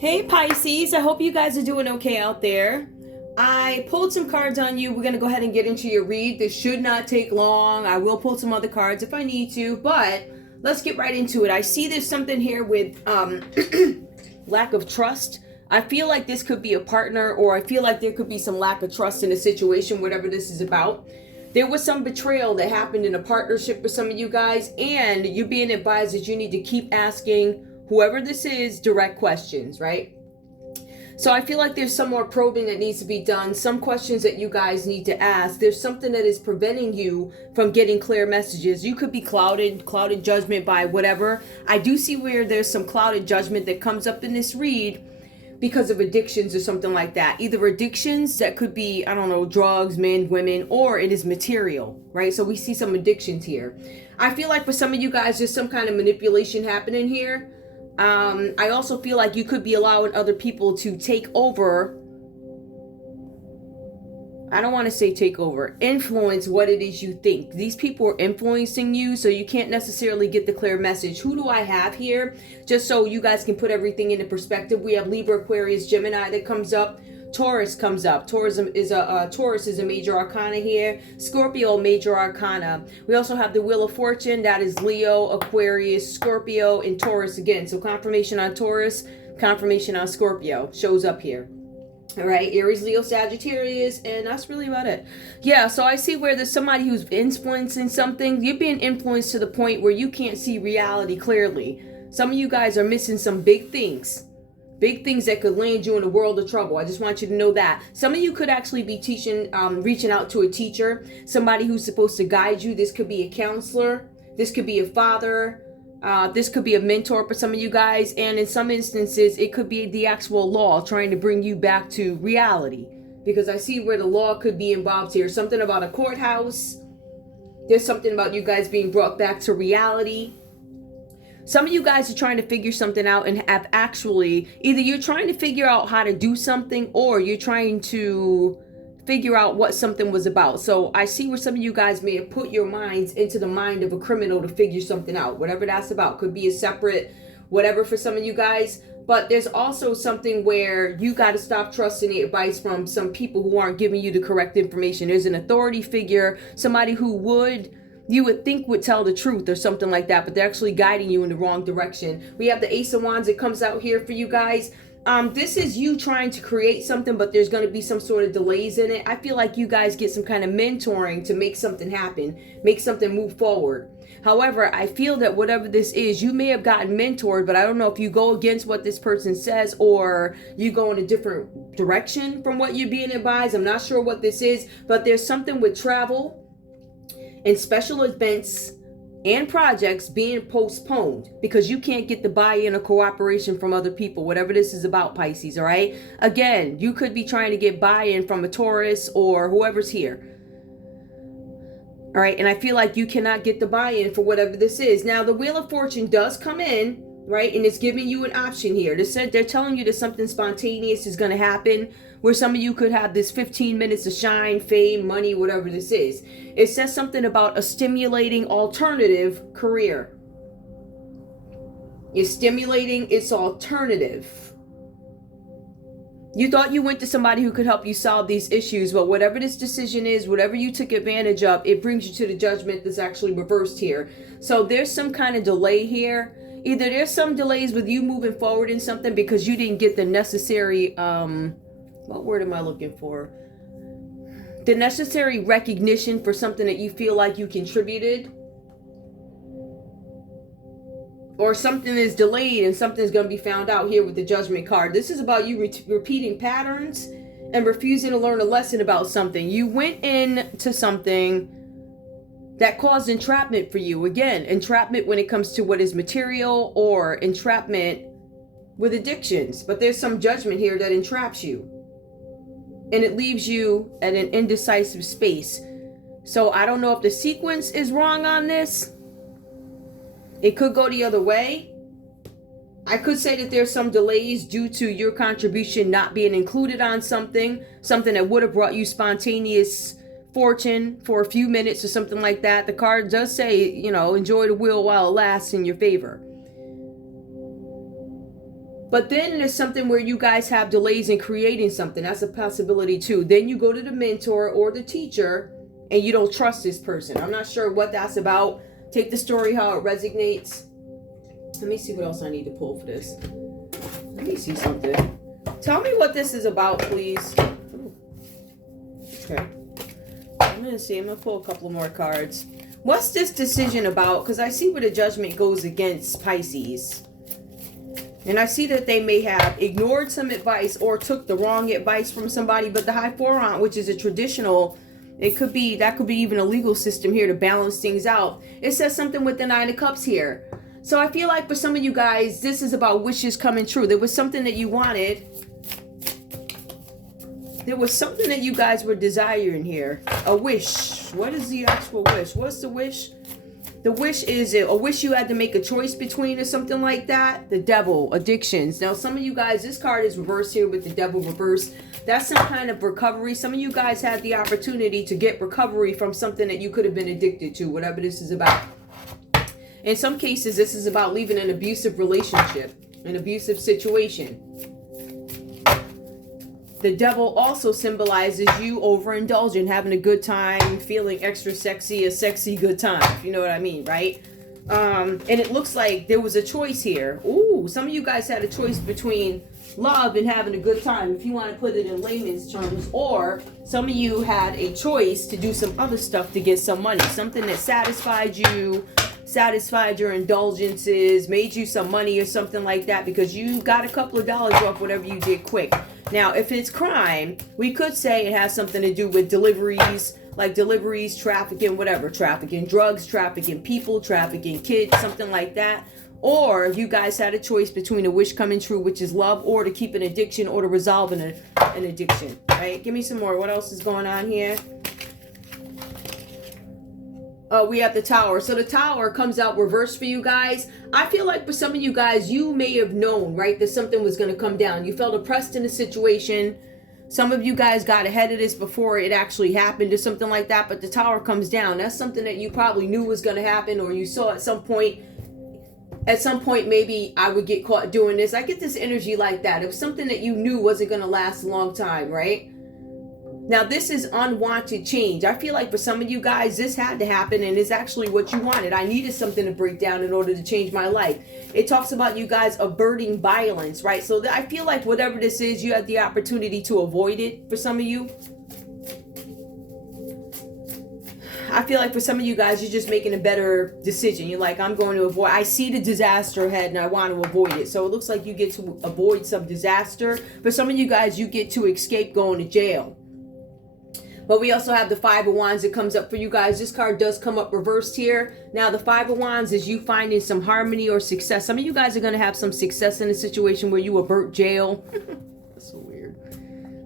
Hey Pisces, I hope you guys are doing okay out there. I pulled some cards on you. We're going to go ahead and get into your read. This should not take long. I will pull some other cards if I need to, but let's get right into it. I see there's something here with lack of trust. I feel like this could be a partner, or I feel like there could be some lack of trust in a situation, whatever this is about. There was some betrayal that happened in a partnership with some of you guys, and you're being advised that you need to keep asking whoever this is direct questions, right? So I feel like there's some more probing that needs to be done, some questions that you guys need to ask. There's something that is preventing you from getting clear messages. You could be clouded judgment by whatever. I do see where there's some clouded judgment that comes up in this read because of addictions or something like that. Either addictions that could be, I don't know, drugs, men, women, or it is material, right? So we see some addictions here. I feel like for some of you guys, there's some kind of manipulation happening here. I also feel like you could be allowing other people to take over. I don't want to say take over, influence what it is you think. These people are influencing you, so you can't necessarily get the clear message. Who do I have here? Just so you guys can put everything into perspective. We have Libra, Aquarius, Gemini that comes up. Taurus comes up. Taurus is a major arcana here. Scorpio, major arcana. We also have the Wheel of Fortune. That is Leo, Aquarius, Scorpio, and Taurus again. So confirmation on Taurus, confirmation on Scorpio shows up here. All right, Aries, Leo, Sagittarius, and that's really about it. Yeah, so I see where there's somebody who's influencing something. You're being influenced to the point where you can't see reality clearly. Some of you guys are missing some big things. Big things that could land you in a world of trouble. I just want you to know that. Some of you could actually be reaching out to a teacher, somebody who's supposed to guide you. This could be a counselor. This could be a father. This could be a mentor for some of you guys. And in some instances, it could be the actual law trying to bring you back to reality. Because I see where the law could be involved here. Something about a courthouse. There's something about you guys being brought back to reality. Some of you guys are trying to figure something out and have actually, either you're trying to figure out how to do something or you're trying to figure out what something was about. So I see where some of you guys may have put your minds into the mind of a criminal to figure something out. Whatever that's about. Could be a separate whatever for some of you guys. But there's also something where you got to stop trusting the advice from some people who aren't giving you the correct information. There's an authority figure, somebody who you would think would tell the truth or something like that, but they're actually guiding you in the wrong direction. We have the Ace of Wands that comes out here for you guys. This is you trying to create something, but there's going to be some sort of delays in it. I feel like you guys get some kind of mentoring to make something happen, make something move forward. However, I feel that whatever this is, you may have gotten mentored, but I don't know if you go against what this person says or you go in a different direction from what you're being advised. I'm not sure what this is, but there's something with travel and special events and projects being postponed because you can't get the buy-in or cooperation from other people, whatever this is about, Pisces, all right? Again, you could be trying to get buy-in from a Taurus or whoever's here. All right, and I feel like you cannot get the buy-in for whatever this is. Now, the Wheel of Fortune does come in, right? And it's giving you an option here. They're telling you that something spontaneous is going to happen, where some of you could have this 15 minutes of shine, fame, money, whatever this is. It says something about a stimulating alternative career. It's stimulating its alternative. You thought you went to somebody who could help you solve these issues, but whatever this decision is, whatever you took advantage of, it brings you to the judgment that's actually reversed here. So there's some kind of delay here. Either there's some delays with you moving forward in something because you didn't get the necessary, what word am I looking for? The necessary recognition for something that you feel like you contributed. Or something is delayed and something's going to be found out here with the Judgment card. This is about you repeating patterns and refusing to learn a lesson about something. You went into something that caused entrapment for you. Again, entrapment when it comes to what is material or entrapment with addictions. But there's some judgment here that entraps you. And it leaves you at an indecisive space. So I don't know if the sequence is wrong on this. It could go the other way. I could say that there's some delays due to your contribution not being included on something that would have brought you spontaneous fortune for a few minutes or something like that. The card does say, enjoy the wheel while it lasts in your favor. But then there's something where you guys have delays in creating something. That's a possibility too. Then you go to the mentor or the teacher and you don't trust this person. I'm not sure what that's about. Take the story how it resonates. Let me see what else I need to pull for this. Let me see something. Tell me what this is about, please. Ooh. Okay. I'm going to see. I'm going to pull a couple more cards. What's this decision about? Because I see where the judgment goes against Pisces. And I see that they may have ignored some advice or took the wrong advice from somebody. But the High Forearm, which is a traditional, that could be even a legal system here to balance things out. It says something with the Nine of Cups here. So I feel like for some of you guys, this is about wishes coming true. There was something that you wanted. There was something that you guys were desiring here. A wish. What is the actual wish? What's the wish? The wish is a wish you had to make a choice between or something like that. The Devil, addictions. Now, some of you guys, this card is reversed here with the Devil reversed. That's some kind of recovery. Some of you guys had the opportunity to get recovery from something that you could have been addicted to, whatever this is about. In some cases, this is about leaving an abusive relationship, an abusive situation. The Devil also symbolizes you overindulging, having a good time, feeling extra sexy, a sexy good time. If you know what I mean, right? And it looks like there was a choice here. Ooh, some of you guys had a choice between love and having a good time, if you want to put it in layman's terms. Or some of you had a choice to do some other stuff to get some money. Something that satisfied you, satisfied your indulgences, made you some money or something like that, because you got a couple of dollars off whatever you did quick. Now, if it's crime, we could say it has something to do with deliveries, like deliveries, trafficking, whatever, trafficking drugs, trafficking people, trafficking kids, something like that. Or you guys had a choice between a wish coming true, which is love, or to keep an addiction, or to resolve an addiction, right? Give me some more. What else is going on here? We have the Tower. So the Tower comes out reversed for you guys. I feel like for some of you guys, you may have known, right, that something was going to come down. You felt oppressed in a situation. Some of you guys got ahead of this before it actually happened or something like that. But the Tower comes down. That's something that you probably knew was going to happen, or you saw at some point. At some point, maybe I would get caught doing this. I get this energy like that. It was something that you knew wasn't going to last a long time, right? Now, this is unwanted change. I feel like for some of you guys, this had to happen, and it's actually what you wanted. I needed something to break down in order to change my life. It talks about you guys averting violence, right? So I feel like whatever this is, you had the opportunity to avoid it for some of you. I feel like for some of you guys, you're just making a better decision. You're like, I'm going to avoid. I see the disaster ahead and I want to avoid it. So it looks like you get to avoid some disaster. For some of you guys, you get to escape going to jail. But we also have the Five of Wands that comes up for you guys. This card does come up reversed here. Now, the Five of Wands is you finding some harmony or success. Some of you guys are going to have some success in a situation where you avert jail. That's so weird.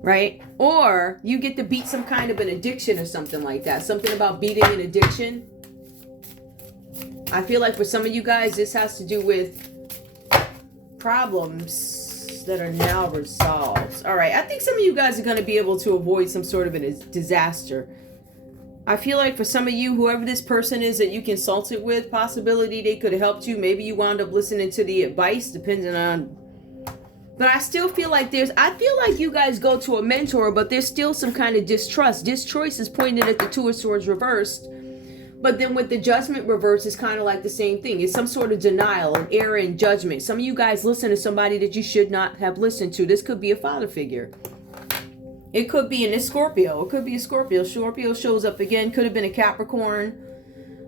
Right? Or you get to beat some kind of an addiction or something like that. Something about beating an addiction. I feel like for some of you guys, this has to do with problems that are now resolved. All right, I think some of you guys are going to be able to avoid some sort of a disaster. I feel like for some of you, whoever this person is that you consulted with, possibility they could have helped you. Maybe you wound up listening to the advice, depending on. But I still feel like I feel like you guys go to a mentor, but there's still some kind of distrust. Distrust is pointed at the Two of Swords reversed. But then with the Judgment reverse, it's kind of like the same thing. It's some sort of denial, an error in judgment. Some of you guys listen to somebody that you should not have listened to. This could be a father figure. It could be in a Scorpio. It could be a Scorpio. Scorpio shows up again. Could have been a Capricorn,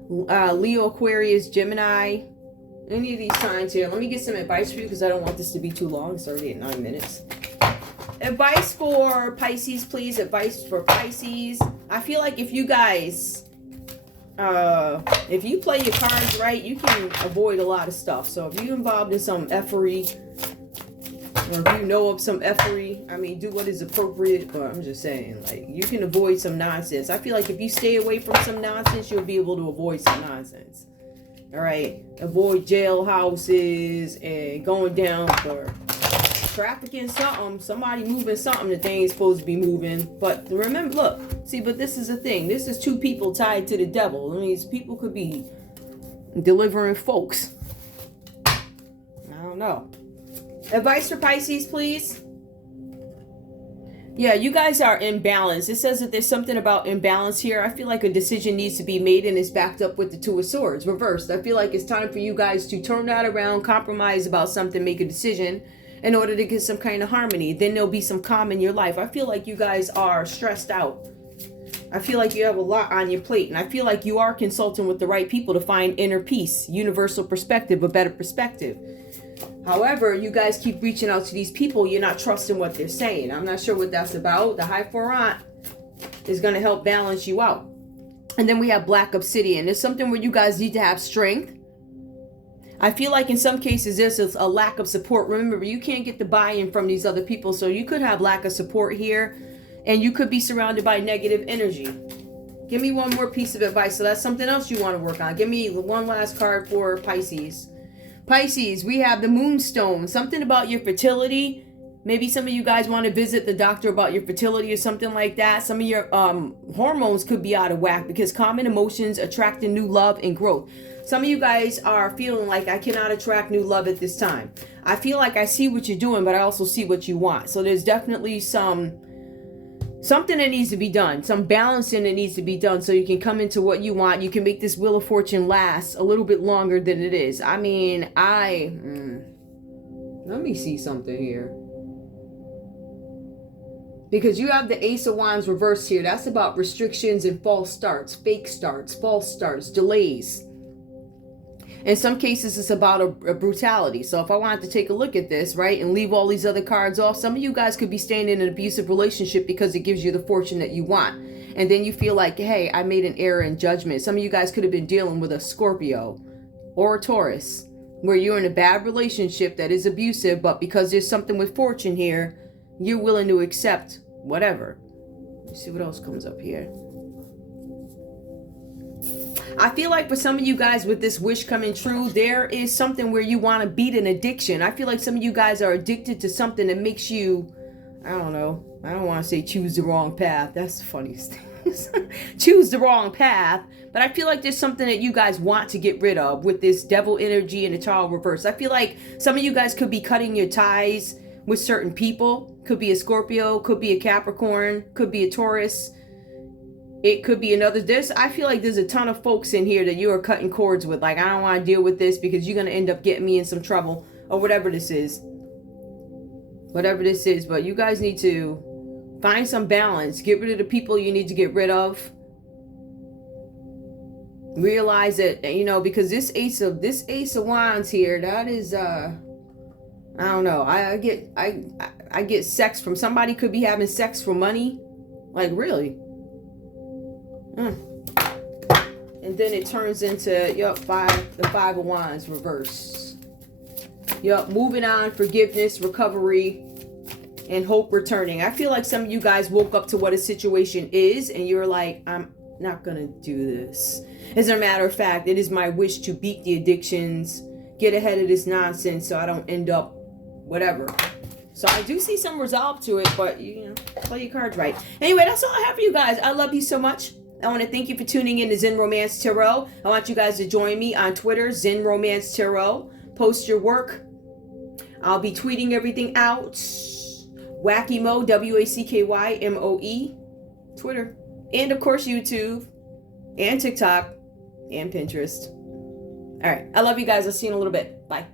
Leo, Aquarius, Gemini. Any of these signs here. Let me get some advice for you because I don't want this to be too long. It's already at 9 minutes. Advice for Pisces, please. Advice for Pisces. I feel like if you guys... if you play your cards right, you can avoid a lot of stuff. So if you're involved in some effery, or if you know of some effery, I mean, do what is appropriate. But I'm just saying, like, you can avoid some nonsense. I feel like if you stay away from some nonsense, you'll be able to avoid some nonsense. All right, avoid jailhouses and going down for trafficking something, somebody moving something that they ain't supposed to be moving. But remember, look, see, but this is the thing. This is two people tied to the devil. I mean, these people could be delivering folks. I don't know. Advice for Pisces, please. Yeah, you guys are imbalanced. It says that there's something about imbalance here. I feel like a decision needs to be made and it's backed up with the Two of Swords, reversed. I feel like it's time for you guys to turn that around, compromise about something, make a decision in order to get some kind of harmony. Then there'll be some calm in your life. I feel like you guys are stressed out. I feel like you have a lot on your plate, and I feel like you are consulting with the right people to find inner peace, universal perspective, a better perspective. However, you guys keep reaching out to these people. You're not trusting what they're saying. I'm not sure what that's about. The High Forant is going to help balance you out. And then we have Black Obsidian. There's something where you guys need to have strength. I feel like in some cases there's a lack of support. Remember, you can't get the buy-in from these other people. So you could have lack of support here. And you could be surrounded by negative energy. Give me one more piece of advice. So that's something else you want to work on. Give me one last card for Pisces. Pisces, we have the Moonstone. Something about your fertility. Maybe some of you guys want to visit the doctor about your fertility or something like that. Some of your hormones could be out of whack because common emotions attracting new love and growth. Some of you guys are feeling like I cannot attract new love at this time. I feel like I see what you're doing, but I also see what you want. So there's definitely something that needs to be done, some balancing that needs to be done so you can come into what you want. You can make this Wheel of Fortune last a little bit longer than it is. I mean, let me see something here. Because you have the Ace of Wands reversed here. That's about restrictions and false starts, fake starts, false starts, delays. In some cases, it's about a brutality. So if I wanted to take a look at this, right, and leave all these other cards off, some of you guys could be staying in an abusive relationship because it gives you the fortune that you want. And then you feel like, hey, I made an error in judgment. Some of you guys could have been dealing with a Scorpio or a Taurus, where you're in a bad relationship that is abusive, but because there's something with fortune here, you're willing to accept whatever. Let's see what else comes up here. I feel like for some of you guys with this wish coming true, there is something where you want to beat an addiction. I feel like some of you guys are addicted to something that makes you, I don't know. I don't want to say choose the wrong path. That's the funniest thing. Choose the wrong path. But I feel like there's something that you guys want to get rid of with this devil energy and the Tower reverse. I feel like some of you guys could be cutting your ties with certain people. Could be a Scorpio, could be a Capricorn, could be a Taurus. It could be another. I feel like there's a ton of folks in here that you are cutting cords with. Like, I don't want to deal with this because you're going to end up getting me in some trouble or whatever this is. Whatever this is. But you guys need to find some balance. Get rid of the people you need to get rid of. Realize that, you know, because this Ace of Wands here, that is, I don't know. I get sex from somebody. Could be having sex for money. Like, really? And then it turns into the Five of Wands reverse. Moving on, forgiveness, recovery, and hope returning. I feel like some of you guys woke up to what a situation is and you're like, I'm not gonna do this. As a matter of fact, it is my wish to beat the addictions, get ahead of this nonsense so I don't end up whatever. So I do see some resolve to it, but you know, play your cards right. Anyway, that's all I have for you guys. I love you so much. I want to thank you for tuning in to Zen Romance Tarot. I want you guys to join me on Twitter, Zen Romance Tarot. Post your work. I'll be tweeting everything out. Wackymo, WACKYMOE, Twitter. And of course, YouTube and TikTok and Pinterest. All right. I love you guys. I'll see you in a little bit. Bye.